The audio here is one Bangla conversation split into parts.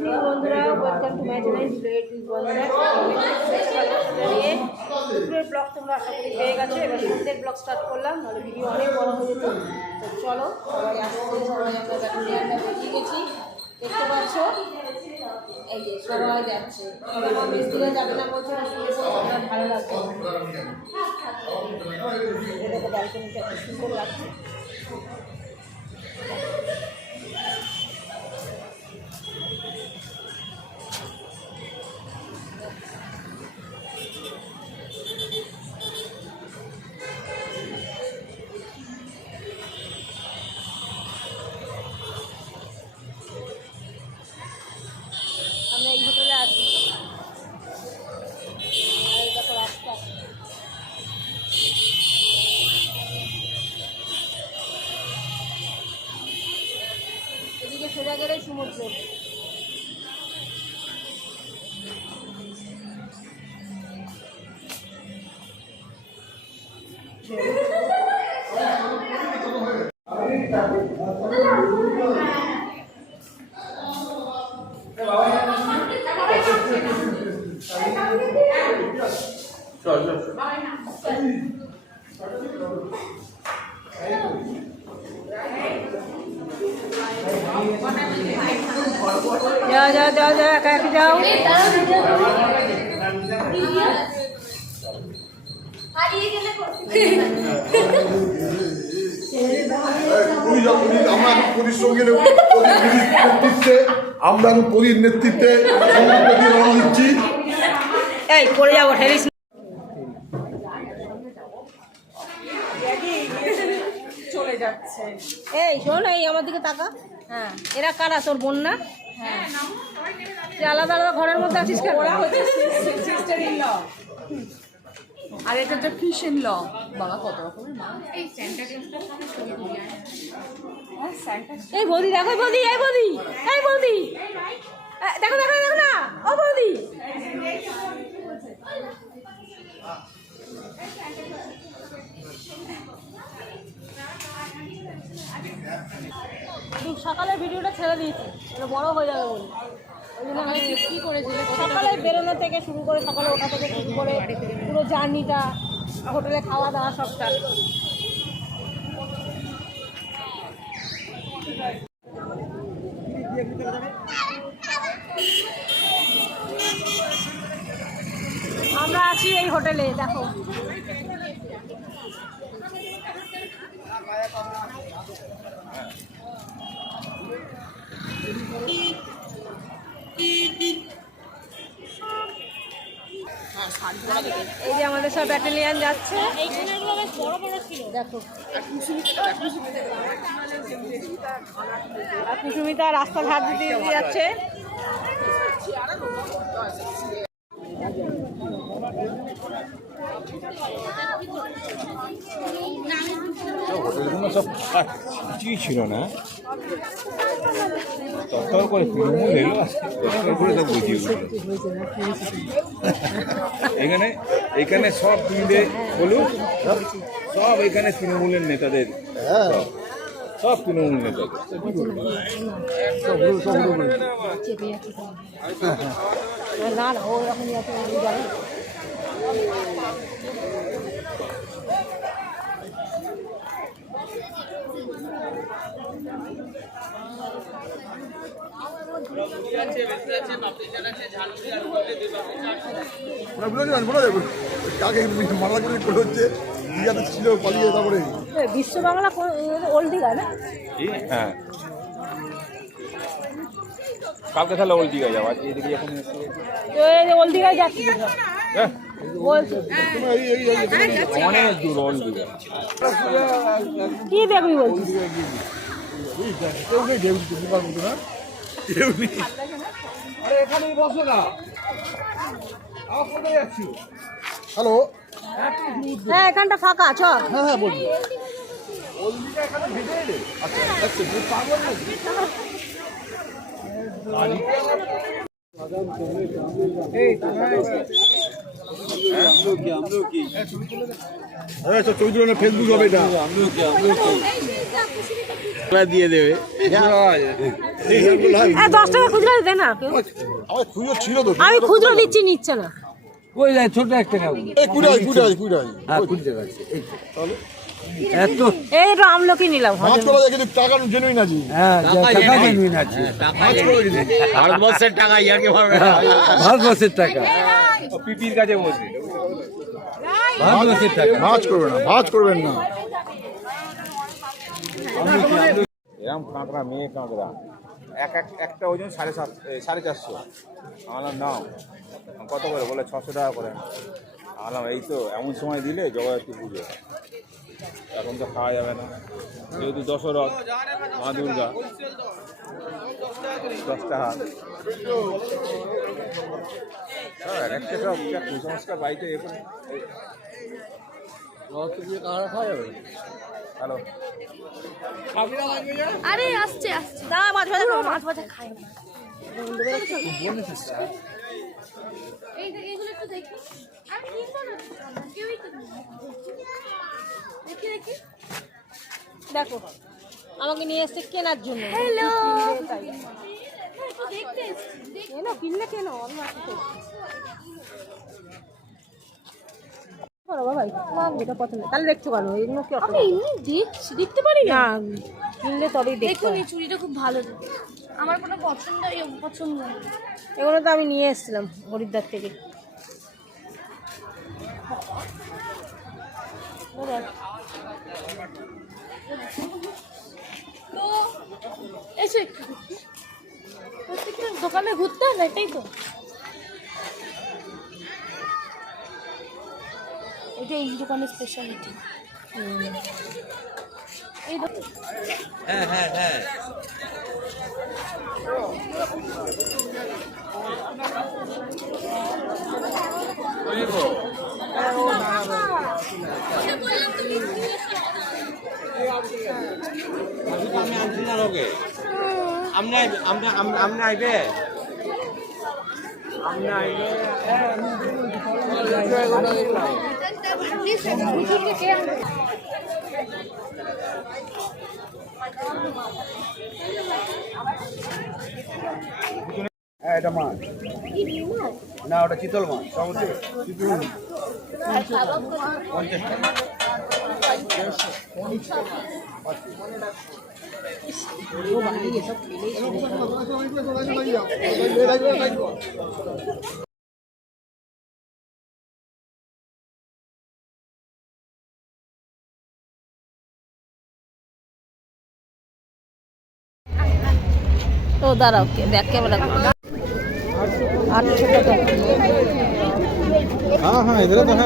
বন্ধুরা ওয়েলকাম টু মাই চ্যানেল বন্ধুরা দুপুরের ব্লগ তোমরা আশা করি পেয়ে এবার সন্ধ্যের ব্লগ স্টার্ট করলাম, নাহলে অনেক বড় হয়ে যেত। চলো, সবাই আসছে, সবাই আমরা দেখতে পাচ্ছ? এই যে, সবাই যাচ্ছে। না বলছে ভালো লাগছে ব্যালকনিটা কি সুন্দর লাগছে। যাও যাও যাও যাও একা একা যাও। যাও, পুরী, আমরা পুরীর নেতৃত্বে দিচ্ছি। এই পড়ে যাব ঠেলিস চলে যাচ্ছে। এই শোন এই আমার দিকে তাকা। হ্যাঁ। এরা কারা তোর বোন না? হ্যাঁ আলাদা আলাদা ঘরের মধ্যে আছিস কেন? ওরা হচ্ছে সিস্টার ইন ল আর এটা হচ্ছে ফিশ ইন ল বাবা কত রকমের এই হ্যাঁ বৌদি দেখো এই বৌদি এই বৌদি এই বৌদি। দেখো দেখো দেখো না। ও বৌদি। সকালের ভিডিওটা ছেড়ে দিয়েছি। এটা বড় হয়ে যাবে বলে সকালে বেরোনো থেকে শুরু করে সকালে ওঠা থেকে শুরু করে পুরো জার্নিটা, হোটেলে খাওয়া দাওয়া সবটা আমরা আছি এই হোটেলে, দেখো এই যে আমাদের সব ব্যাটালিয়ান যাচ্ছে। দেখো। কুসুমিতা রাস্তা ধার দিতে দিয়ে যাচ্ছে। হোটেলগুলো সব কিছুই ছিল না? তরতর করে তৃণমূল এলো তরতর করে সব বুঝিয়ে দিল এখানে এখানে সব মিলে বলুন সব এখানে তৃণমূলের নেতাদের সব। সব তৃণমূল নেতাদের। না না ও এরকমই আছে ও জানে আমরা বলে যাবেন বলে যাবেন কাকে মারা করে করে হচ্ছে দীঘাতে ছিল পালিয়ে তারপরে এ, বিশ্ব বাংলা ওল্ড দিঘা না? এই, হ্যাঁ। কালকে তাহলে ওই দিকে যাব আজকে এদিকে এখন এসে তো এই যে ওল্ড দিঘায় যাচ্ছি। হ্যাঁ, অনেক দূর কি দেখবি বলছিস? কেউ নেই ঢেউ দিতে ঢোকার মতো না কেউ নেই আরে এখানেই বসো না। আমার কোথায় যাচ্ছি? হ্যালো? হ্যাঁ এখানটা ফাঁকা আছো হ্যাঁ হ্যাঁ বলুন। এখানে ভেজে এলে আচ্ছা আচ্ছা নাকি? এই ফেসবুক হবে এটা দিয়ে দেবে হ্যাঁ দশ টাকা খুচরা দে না আমি খুচরো দিচ্ছি নিচ্ছে না। ওই যায় ছোট একটা হ্যাঁ কুড়ি টাকা। এত এই আমলকি নিলাম জেনুইন আছে। হ্যাঁ টাকা জেনুইন আছে। ভারতবর্ষের টাকা ইয়ারকে ভারতবর্ষের টাকা। পিপির কাছে বসে ভাজ করবেন না ভাজ করবেন না। এরকম কাঁকড়া মেয়ে কাঁকড়া। এক এক একটা ওজন সাড়ে সাত সাড়ে চারশো। আমার নাও। কত করে? বলে ছশো টাকা করে। আলাম এই তো এমন সময় দিলে জগদ্ধাত্রী পুজো এখন তো খাওয়া যাবে না। যেহেতু দশরথ মা দুর্গা। দশ টাকা এক একটা সব কুসংস্কার বাড়িতে হ্যালো আরে আসছে আসছে। না মাছ ভাজা খাব মাছ ভাজা খাই না। এই যে এইগুলো একটু দেখি। কিনবো না কেউই। দেখি আমাকে নিয়ে এসছে কেনার জন্য। হ্যালো কেন কিনলে কেন? তাহলে এগুলো কি আমি এমনি দেখছি দেখতে পারি না। না কিনলে তবেই দেখতে দেখুন এই চুড়িটা খুব ভালো। আমার কোনো পছন্দ পছন্দ এগুলো তো আমি নিয়ে এসেছিলাম হরিদ্বার থেকে তো এসো একটু দেখি প্রত্যেকটা দোকানে ঘুরতে হবে এটাই তো? এটা এই দোকানের স্পেশালিটি এই দোকান হ্যাঁ হ্যাঁ হ্যাঁ। আমনে আইবে আমনে আইবে? হ্যাঁ এটা মাছ। না ওটা চিতল মাছ। সমুদ্রে তো দাঁড়াও কে ব্যাক ক্যামেরা করো আটশো টাকা हाँ हाँ इधर तो है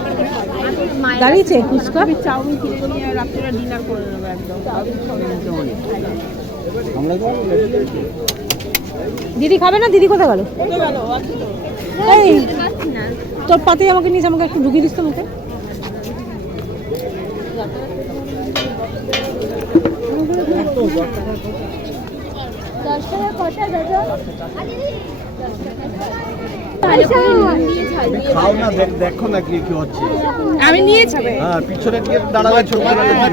দাঁড়িয়েছে ফুচকা? দিদি খাবে না? দিদি কোথায় গেল? এই তোর পাতে আমাকে নিয়ে আমাকে একটু ঢুকিয়ে দিস তো মুখে। দশ টাকা কটা দাদা খাও না দেখো না কি কি হচ্ছে। আমি নিয়েছি হ্যাঁ পিছনে গিয়ে দাঁড়াবে ছবি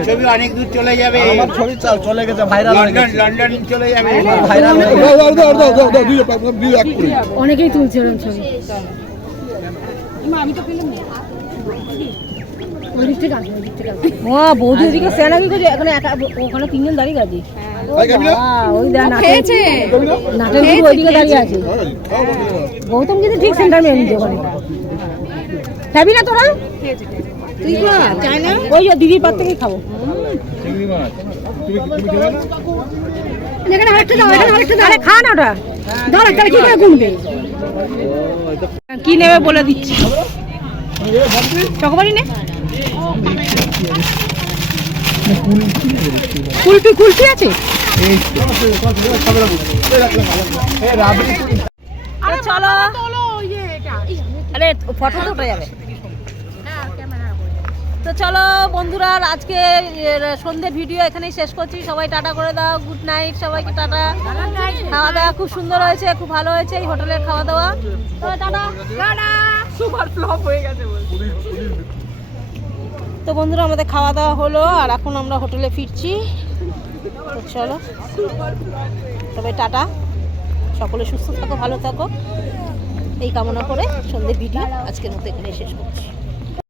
ছবি অনেক দূর চলে যাবে। আমার ছবি চাল- চলে গেছে ভাইরাল হয়ে লন্ডন লন্ডন চলে যাবে। ভাইরাল হয়ে দাও দাও দাও দাও দাও দাও দুই পাক দুই এক করে। অনেকেই তুলছে ছবি। হ্যাঁ ওদিকে সেনাকি করছে? এখানে একা ওখানে তিনজন দাঁড়িয়ে দাঁড়িয়ে আছে গৌতম কিন্তু ঠিক সেন্টার মেয়ে ওখানে। খাবি না তোরা? তুই চাই না? ওই দিদির পার থেকেই খাব। চিংড়ি মাছ। তুমি তুমি খেলে না? এখানে আরেকটা দাও এখানে আরেকটা দাও। খা না ওটা। দাও একটা কি করে গুনবে? কি নেবে বলে দিচ্ছি। চকবারি নে। কুলফি কুলফি আছে? তো চলো বন্ধুরা, আজকে সন্ধ্যের ভিডিও এখানেই শেষ করছি। সবাই টাটা করে দাও গুড নাইট সবাইকে টাটা। খাওয়া দাওয়া খুব সুন্দর হয়েছে, খুব ভালো হয়েছে এই হোটেলের খাওয়া দাওয়া তো বন্ধুরা, আমাদের খাওয়া দাওয়া হলো, আর এখন আমরা হোটেলে ফিরছি। তো চলো। তবে টাটা। সকলে সুস্থ থাকো, ভালো থাকো। এই কামনা করে সন্ধ্যে ভিডিও আজকের মতো এখানে শেষ করছি।